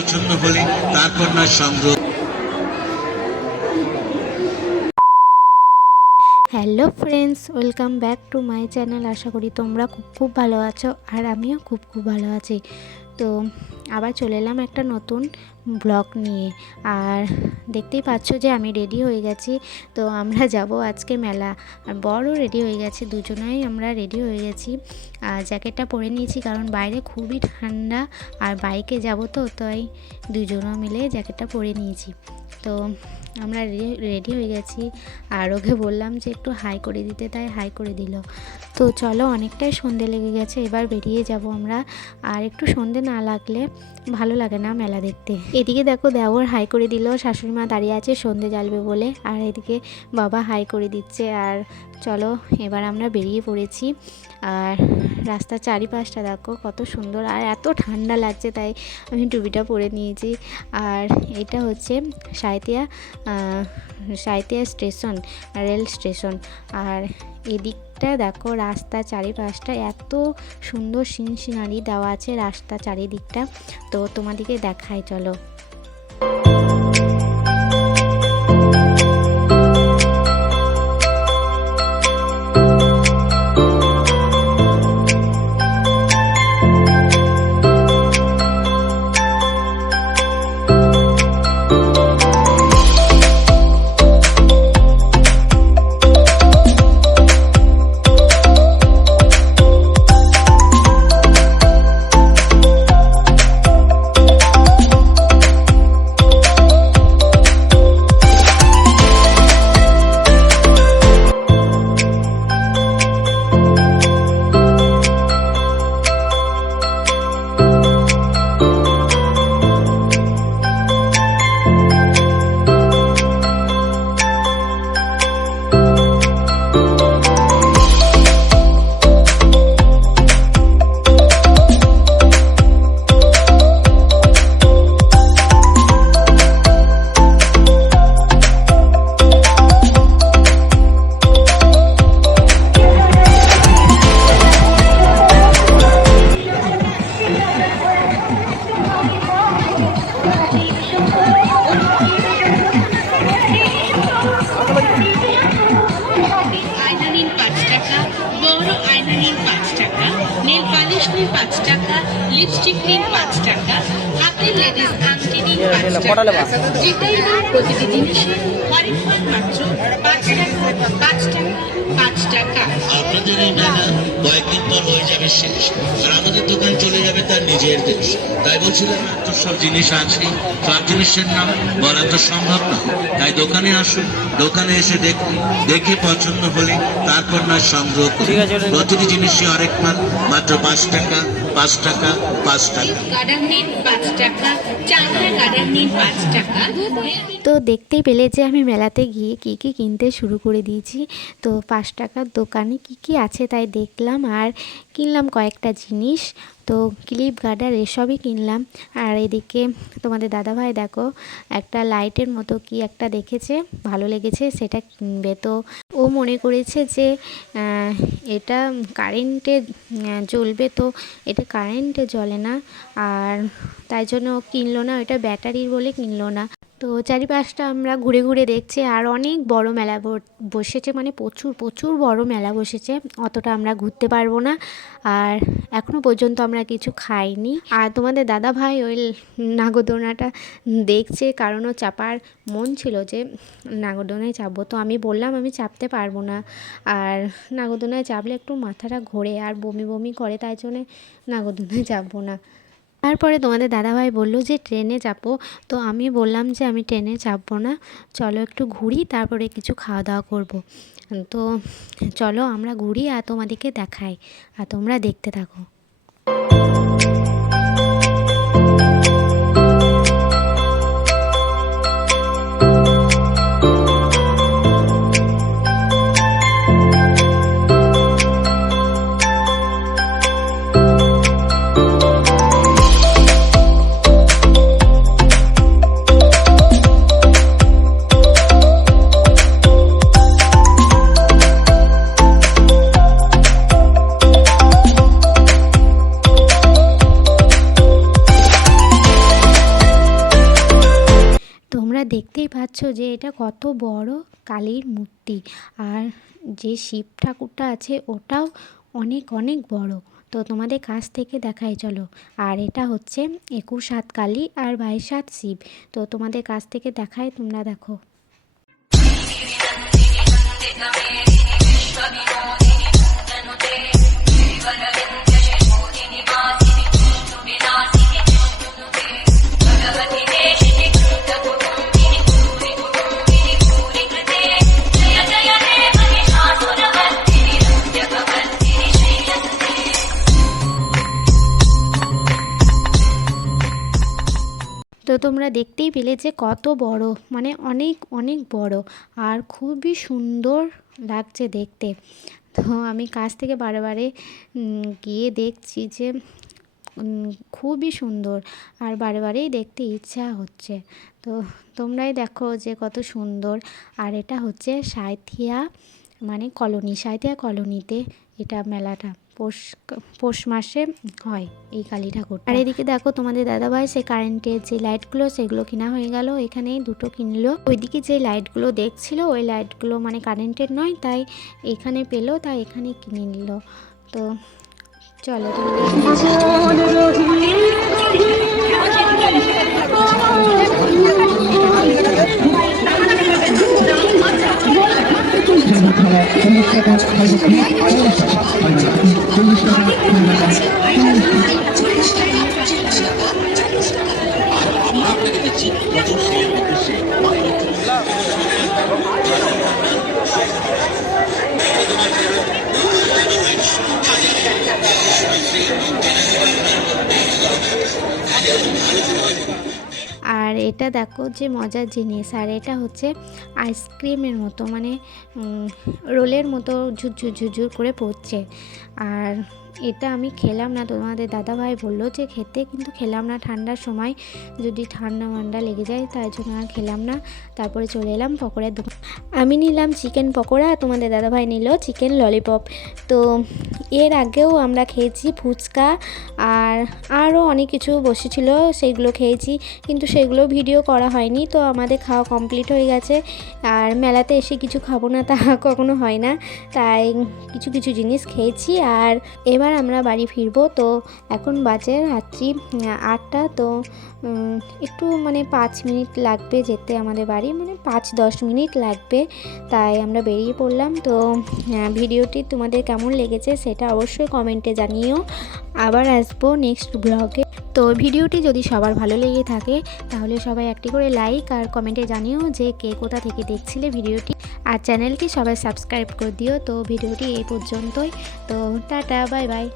পছন্দ হলে তারপর না সংগ্রহ hello friends welcome back to my channel আশা করি তোমরা খুব খুব ভালো আছো, আর আমিও খুব খুব ভালো আছি। তো আবার চলে এলাম একটা নতুন ব্লগ নিয়ে। আর দেখতেই পাচ্ছ যে আমি রেডি হয়ে গেছি। তো আমরা যাব আজকে মেলা। আর বড়ও রেডি হয়ে গেছে, দুজনেই আমরা রেডি হয়ে গেছি। আর জ্যাকেটটা পরে নিয়েছি কারণ বাইরে খুবই ঠান্ডা। আর বাইকে যাব তো, তাই দুজনও মিলে জ্যাকেটটা পরে নিয়েছি। তো আমরা রেডি হয়ে গেছি। আর ওকে বললাম যে একটু হাই করে দিতে, তাই হাই করে দিল। তো চলো অনেকটাই সন্ধে লেগে গেছে, এবার বেরিয়ে যাব আমরা। আর একটু সন্ধে না লাগলে ভালো লাগে না মেলা দেখতে। এদিকে দেখো দেওর হাই করে দিল, শাশুড়ি মা দাঁড়িয়ে আছে, সন্ধে জ্বালবে বলে। আর এদিকে বাবা হাই করে দিচ্ছে। আর চলো, এবার আমরা বেরিয়ে পড়েছি। আর রাস্তার চারিপাশটা দেখো কত সুন্দর। আর এত ঠান্ডা লাগছে, তাই আমি টুপিটা পরে নিয়েছি। আর এটা হচ্ছে Sainthia Sainthia station, rail station. আর এদিকটা দেখো, রাস্তা চারিপাশটা এত সুন্দর সিন সিনারি দেওয়া আছে রাস্তা চারিদিকটা। তো তোমাদেরকে দেখাই, চলো। লিপস্টিক নিন পাঁচ টাকা হাতের লেডিস আংটি নিন পাঁচ টাকা। প্রতিটি জিনিসে মাত্র পাঁচ টাকা পাঁচ টাকা পাঁচ টাকা। আপনাদের এই মেলা কয়েকদিন পর হয়ে যাবে শেষ আর আমাদের দোকান চলে যাবে তার নিজের দেশ তাই বলছিলাম এত সব জিনিস আছে সব জিনিসের নাম বলা তো সম্ভব না। তাই দোকানে আসুন দোকানে এসে দেখুন দেখে পছন্দ হলে তারপর নয় সংগ্রহ করুন। প্রতিটি জিনিসই আরেক মাল মাত্র পাঁচ টাকা। পাঁচ টাকা পাঁচ টাকা। তো দেখতেই পেলে যে আমি মেলাতে গিয়ে কী কী কিনতে শুরু করে দিয়েছি। তো পাঁচ টাকার দোকানে কি কি আছে তাই দেখলাম আর কিনলাম কয়েকটা জিনিস। তো ক্লিপ গার্ডার এসবই কিনলাম। আর এদিকে তোমাদের দাদাভাই দেখো, একটা লাইটের মতো কি একটা দেখেছে, ভালো লেগেছে, সেটা কিনবে। তো ও মনে করেছে যে এটা কারেন্টে জ্বলবে তো এটা কারেন্টে জ্বলে না। আর তাই জন্য ও কিনলো না ওটা ব্যাটারির বলে কিনলো না। তো চারিপাশটা আমরা ঘুরে ঘুরে দেখছি, আর অনেক বড় মেলা বসেছে মানে প্রচুর প্রচুর বড় মেলা বসেছে, অতটা আমরা ঘুরতে পারব না, আর এখনও পর্যন্ত আমরা কিছু খাইনি। আর তোমাদের দাদা ভাই ওই নাগরদোনাটা দেখছে, কারণ ও চাপার মন ছিল যে নাগরদোনায় চাপবো, তো আমি বললাম আমি চাপতে পারব না, আর নাগরদোনায় চাপলে একটু মাথাটা ঘোরে, আর বমি বমি করে, তাই জন্যে নাগরদোনায় চাপবো না। তারপরে তোমাদের দাদাভাই বলল যে, ট্রেনে চাপো তো আমি বললাম যে, আমি ট্রেনে চাপবো না। চলো একটু ঘুরি, তারপরে কিছু খাওয়া দাওয়া করব। তো চলো আমরা ঘুরি আর তোমাদেরকে দেখাই। আর তোমরা দেখতে থাকো। পারছ যে এটা কত বড় কালীর মূর্তি। আর যে শিব ঠাকুরটা আছে, ওটাও অনেক অনেক বড়। তো তোমাদের কাছ থেকে দেখাই, চলো। আর এটা হচ্ছে একুশ হাত কালী আর বাইশ হাত শিব। তো তোমাদের কাছ থেকে দেখায়, তোমরা দেখো। তো তোমরা দেখতেই পেলে যে কত বড় মানে অনেক অনেক বড় আর খুবই সুন্দর লাগছে দেখতে। তো আমি কাছ থেকে বারে বারে গিয়ে দেখছি যে খুবই সুন্দর আর বারে বারেই দেখতে ইচ্ছা হচ্ছে। তো তোমরাই দেখো যে কত সুন্দর আর এটা হচ্ছে সাঁইথিয়া মানে কলোনি সাঁইথিয়া কলোনিতে এটা মেলাটা। পৌষ পৌষ মাসে হয় এই কালী ঠাকুর আর এদিকে দেখো তোমাদের দাদাভাই সে কারেন্টের যে লাইটগুলো সেগুলো কেনা হয়ে গেল। এখানেই দুটো কিনলো। ওইদিকে যে লাইটগুলো দেখছিল ওই লাইটগুলো মানে কারেন্টের নয় তাই এখানে পেল তাই এখানে কিনে নিল। তো চলো আর এটা দেখো যে মজার জিনিস, আর এটা হচ্ছে আইসক্রিমের মতো মানে রোলের মতো ঝুরঝুর ঝুরঝুর করে পড়ছে। আর এটা আমি খেলাম না। তোমাদের দাদাভাই বলল যে খেতে কিন্তু খেলাম না। ঠান্ডার সময় যদি ঠান্ডা মান্ডা লেগে যায় তাই জন্য আর খেলাম না। তারপরে চলে এলাম পকোড়ার দোকান। আমি নিলাম চিকেন পকোড়া, তোমাদের দাদাভাই নিল চিকেন ললিপপ। তো এর আগেও আমরা খেয়েছি ফুচকা আর আরও অনেক কিছু বসেছিল সেইগুলো খেয়েছি। কিন্তু সেগুলো ভিডিও করা হয়নি, তো আমাদের খাওয়া কমপ্লিট হয়ে গেছে। আর মেলাতে এসে কিছু খাব না তা কখনো হয় না। তাই কিছু কিছু জিনিস খেয়েছি আর এবার আমরা বাড়ি ফিরবো। তো এখন বাজে রাত্রি আটটা। তো একটু মানে পাঁচ মিনিট লাগবে যেতে আমাদের বাড়ি মানে পাঁচ দশ মিনিট লাগবে। তাই আমরা বেরিয়ে পড়লাম। তো ভিডিওটি তোমাদের কেমন লেগেছে সেটা অবশ্যই কমেন্টে জানিও। আবার আসব নেক্সট ব্লগে তো, ভিডিওটি যদি সবার ভালো লেগে থাকে, তাহলে সবাই একটি করে লাইক আর কমেন্টে জানিও যে কে কোথা থেকে দেখছিলে ভিডিওটি। আর চ্যানেলটি সবাই সাবস্ক্রাইব করে দিও। তো ভিডিওটি এই পর্যন্তই। তো টাটা বাই বাই।